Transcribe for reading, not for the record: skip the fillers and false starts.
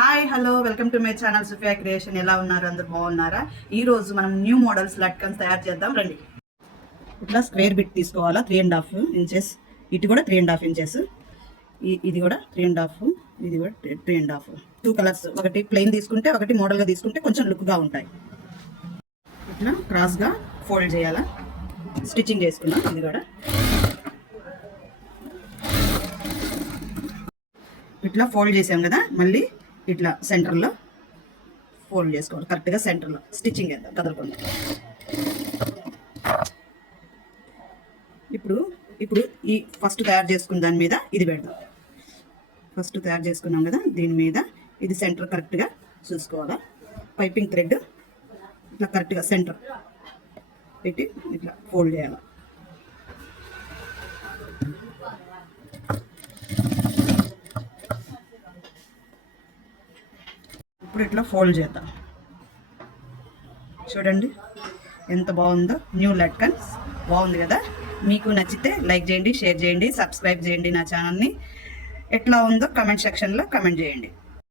Hi hello welcome to my channel Sufiya creation. ఎలా ఉన్నారు? అందరు బాగున్నారా? ఈ రోజు మనం న్యూ మోడల్స్ లట్కన్స్ తయారు చేద్దాం రండి. ఇట్లా స్క్వేర్ బిట్ తీసుకోవాలా 3.5 ఇంచెస్, ఇటు కూడా 3.5 ఇంచెస్, ఇది కూడా 3.5, ఇది కూడా 3.5. 2 కలర్స్, ఒకటి ప్లెయిన్ తీసుకుంటే ఒకటి మోడల్గా తీసుకుంటే కొంచెం లుక్గా ఉంటాయి. ఇట్లా క్రాస్గా ఫోల్డ్ చేయాలా, స్టిచ్చింగ్ చేసుకున్నాం. ఇది కూడా ఇట్లా ఫోల్డ్ చేసాం కదా, మళ్ళీ ఇట్లా సెంటర్లో ఫోల్డ్ చేసుకోవాలి. కరెక్ట్గా సెంటర్లో స్టిచ్చింగ్ వేద్దాం కదలకుండా. ఇప్పుడు ఈ ఫస్ట్ తయారు చేసుకున్న దాని మీద ఇది పెడదాం. ఫస్ట్ తయారు చేసుకున్నాం కదా, దీని మీద ఇది సెంటర్ కరెక్ట్గా చూసుకోవాలా. పైపింగ్ థ్రెడ్ ఇట్లా కరెక్ట్గా సెంటర్ పెట్టి ఇట్లా ఫోల్డ్ చేయాలి. ఇప్పుడు ఇట్లా ఫోల్డ్ చేద్దాం. చూడండి ఎంత బాగుందో. న్యూ లట్కన్స్ బాగుంది కదా. మీకు నచ్చితే లైక్ చేయండి, షేర్ చేయండి, సబ్స్క్రైబ్ చేయండి నా ఛానల్ని. ఎట్లా ఉందో కమెంట్ సెక్షన్లో కమెంట్ చేయండి.